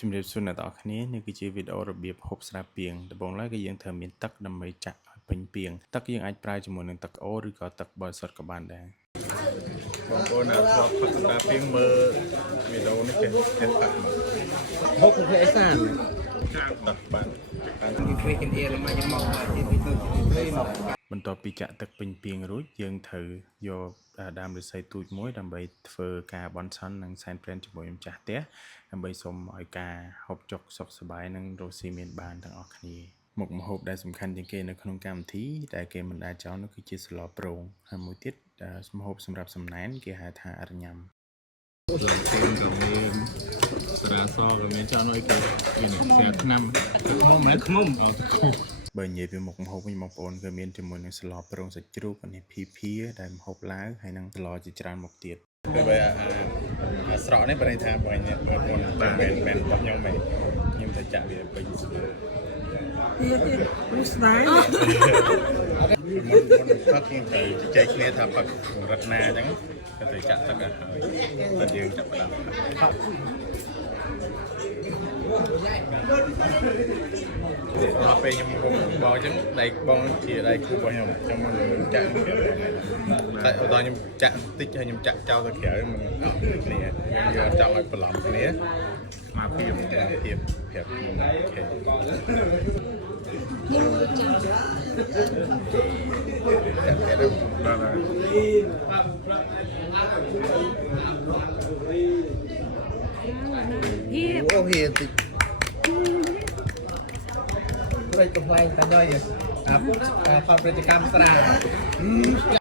ជំរាបសួរអ្នកទាំងអស់គ្នានេះគឺជាវីដេអូរបៀបហូបស្រាពាងដំបូងឡើយគឺយើងត្រូវមានទឹកដើម្បីចាក់ឲ្យពេញពាងទឹកយើងអាចប្រើជាមួយនឹងទឹកអូរឬក៏ទឹកបរិសុទ្ធក៏បានដែរបងប្អូនអ្នកធ្លាប់ផឹកស្រាពាងមើលវីដេអូនេះគេផឹកហូបប្រភេទអីសានទឹកបានបន្ទាប់ពីចាក់ទឹកពេញពាងរួចយើងត្រូវយកដើមឫស្សីទូចមួយដើម្បីធ្វើការបន់ឆន់និងសែនព្រេនជាមួយម្ចាស់ផ្ទះដើម្បីសូមឲ្យការហូបចុកសុខសប្បាយនិងរស់ស៊ីមានបានទាំងអស់គ្នាមុខម្ហូបដែលសំខាន់ជាងគេនៅក្នុងកម្មវិធីដែលគេមិនដែលចោលនោះគឺជាស្លប្រងហើយមួយទៀតម្ហូបសម្រាប់សំណែនគេហៅថាអរញ៉ាំស្រាទានក៏មានស្រាសក៏មានចោលនោះគេនេះស្រាឆ្នាំខ្មុំបើនិយាយពីមុខម្ហូបវិញបងប្អូនគឺមានជាមួយនឹងស្លប្រងសាច់ជ្រូកនេះភីភាដែលម្ហូបឡាវហើយនិងស្លជាច្រើនមុខទៀតគឺបើអាស្រកនេះបើន័យថាបងប្អូនតែមែនរបស់ខ្ញុំទៅចាក់វាពេញទៀតស្ដាយមុនផឹកយើងទៅជជែកគ្នាថាផឹកកម្រិតណាអញ្ចឹងក៏ទៅចាក់ទឹកឲ្យតែយើងចាប់ផ្ដើមផឹកដល់ពេលខ្ញុំបងអញ្ចឹងដៃបងជាដៃគូរបស់ខ្ញុំមិនចាក់តែដល់ខ្ញុំចាក់បន្តិចហើយខ្ញុំចាក់ចោលទៅក្រៅមិនអត់គ្នាខ្ញុំយកចង់ឲ្យបន្លំគ្នាមកពីប្រាប់អូខេអូហៀតិចព្រៃកំ pl ែងតែដល់អាផលប្រតិកម្មស្រា